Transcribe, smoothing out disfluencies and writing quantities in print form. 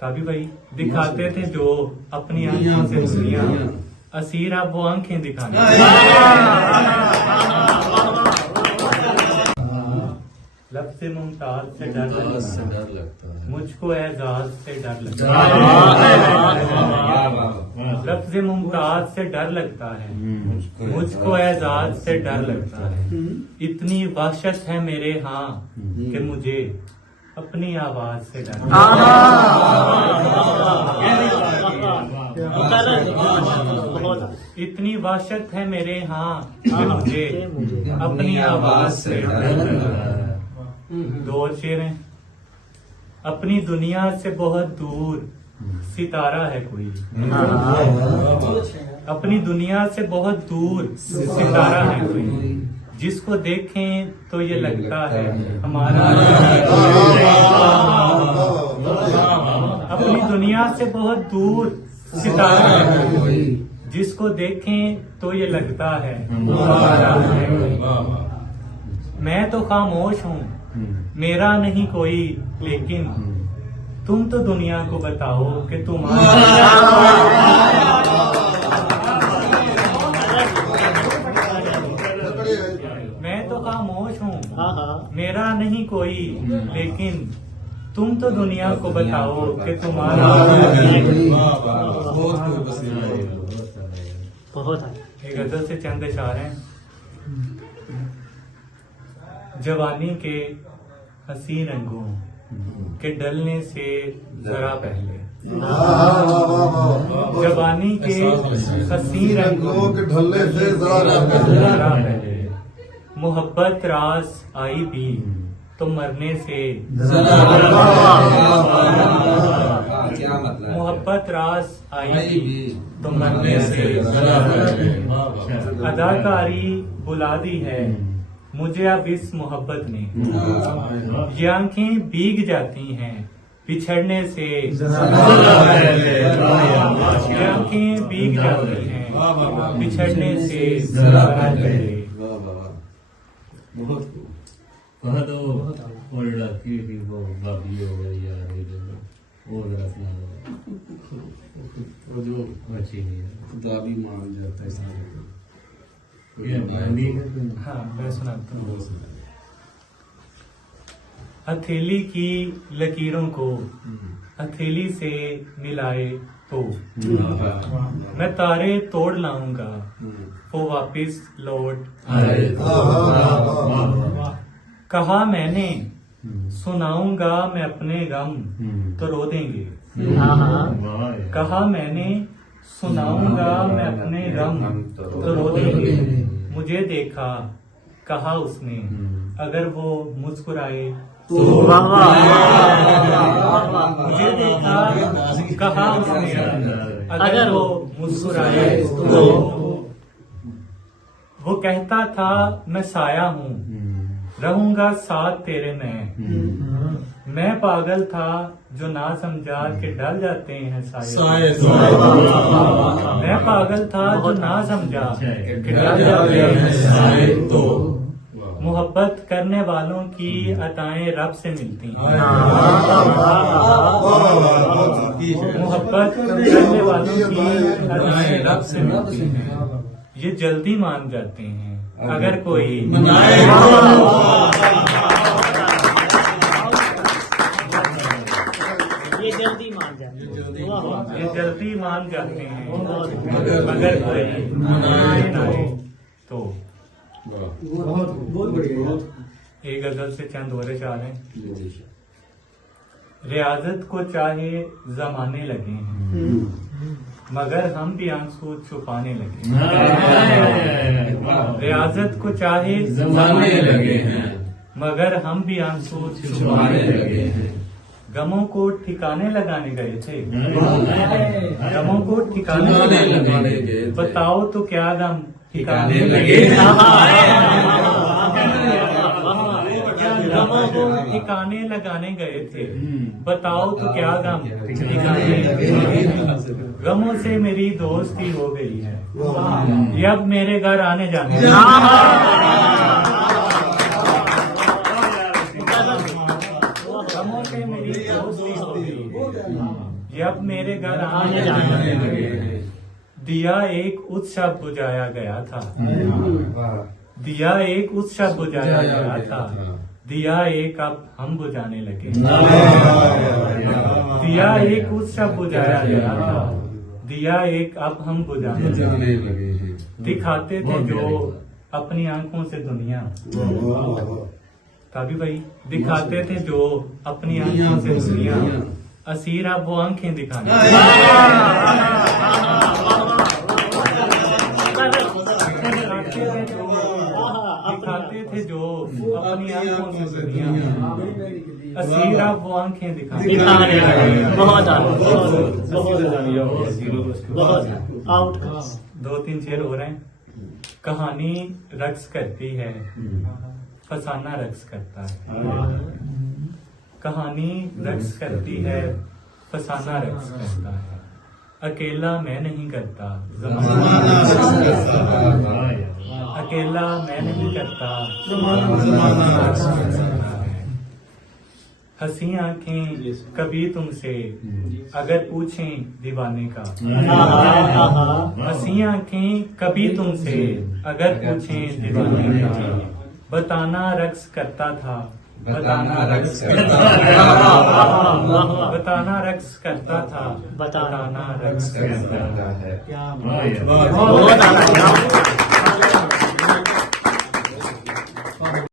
तभी भाई दिखाते थे जो अपनी आंखों से दुनिया, असीर अब वो आंखें दिखाने। लफ्ज़ मुमताज से डर लगता है, मुझको एजाज से डर लगता है। लफ्ज़ मुमताज से डर लगता है, मुझको एजाज से डर लगता है। इतनी वहशत है मेरे यहाँ कि मुझे अपनी आवाज से डर लगता है। इतनी वहशत है मेरे यहाँ कि मुझे अपनी आवाज से डर लगता है। दो और शेर हैं। अपनी दुनिया से बहुत दूर सितारा है कोई, अपनी दुनिया से बहुत दूर सितारा है कोई, जिसको देखें तो ये लगता है हमारा। अपनी दुनिया से बहुत दूर सितारा है कोई, जिसको देखें तो ये लगता है हमारा। मैं तो खामोश हूँ, मेरा नहीं कोई, लेकिन तुम तो दुनिया को बताओ कि तुम्हारा। मैं तो खामोश हूँ, मेरा नहीं कोई, लेकिन तुम तो दुनिया को बताओ कि तुम्हारा। एक गजल से चंद इशारे हैं। जवानी के हसी रंगों के ढलने से जरा पहले, जवानी के हसी रंगों के ढलने से जरा पहले, मोहब्बत रास आई भी तो मरने से मोहब्बत रास आई भी तो मरने से। अदाकारी बुला दी है मुझे अब इस मोहब्बत ने, ये आंखें भीग जाती हैं बिछड़ने से। ये आंखें भीग जाती हैं बिछड़ने से। बहुत कह दो और लड़की की वो भाभी हो गई यार, वो जरा सुना दो। वो जो अच्छी नहीं है दाबी मान जाता है सारे। ये बंदी है। हाँ मैं सुनाता हूँ। हथेली की लकीरों को हथेली से मिलाए तो मैं तारे तोड़ लाऊंगा वो वापिस लौट आए। कहा मैंने सुनाऊंगा मैं अपने गम तो रो देंगे। कहा मैंने सुनाऊंगा मैं अपने गम तो रो देंगे। मुझे देखा कहा उसने अगर वो मुस्कुराए तो। मुझे देखा कहा उसने अगर वो मुस्कुराए तो। वो कहता था मैं साया हूँ रहूंगा साथ तेरे में। मैं पागल था जो ना समझा कि डल जाते हैं साए। मैं पागल था जो ना समझा कि डल जाते हैं साए। तो मोहब्बत करने वालों की अताएं रब से मिलती हैं। मोहब्बत करने वालों की अताएं रब से मिलती हैं। ये जल्दी मान जाते हैं अगर कोई ये जल्दी मान जाते हैं। ये जल्दी मान जाते हैं अगर कोई मनाए तो। एक गजल से चंद और इशारे हैं। रियाजत को चाहे जमाने लगे हैं मगर हम भी आंसू छुपाने लगे। रियाजत को चाहे जमाने लगे हैं मगर हम भी आंसू छुपाने लगे हैं। गमों को ठिकाने लगाने गए थे। गमों को ठिकाने लगाने गए थे। बताओ तो क्या गम ठिकाने लगे। गमों को ठिकाने लगाने गए थे। बताओ तो क्या गम ठिकाने लगे। गमों से मेरी दोस्ती हो गई है ये अब मेरे घर आने जाने। गमों से मेरी दोस्ती हो गई ये अब मेरे घर आने आने जाने जाने लगे लगे। हैं। दिया एक उत्सव बुझाया गया था। वाह। दिया एक उत्सव बुझाया बुझाया गया गया था। था। दिया एक अब हम बुझाने लगे। वाह। दिया एक उत्सव बुझाया गया था। दिया एक अब हम बुझाने लगे। जाने लगे हैं। दिखाते थे बहुत जो प्यारी बात। अपनी आंखों से दुनिया, वाह। काबी भाई, दिखाते थे जो अपनी आंखों से दुनिया, असीर अब वो आंखें दिखाने दिखाते थे जो अपनी आंखों से दुनिया, असीर अब वो आंखें दिखाने दिखाने लगे। बहुत बहुत आउट। 2-3 शेर हो रहे हैं। कहानी रक्स करती है, फसाना रक्स करता है। कहानी रक्स करती है, फसाना रक्स करता है। अकेला मैं नहीं करता, जमाना जमाना रक्स रक्स करता करता है। है। अकेला मैं नहीं करता, जमाना रक्स करता है। हंसी आंखें कभी तुमसे अगर पूछें दीवाने का, हंसी आंखें कभी तुमसे अगर पूछें दीवाने का, बताना रक्स करता था, बताना रक्स करता बताना रक्स करता था, बताना रक्स करता था। है। बहुत आउट।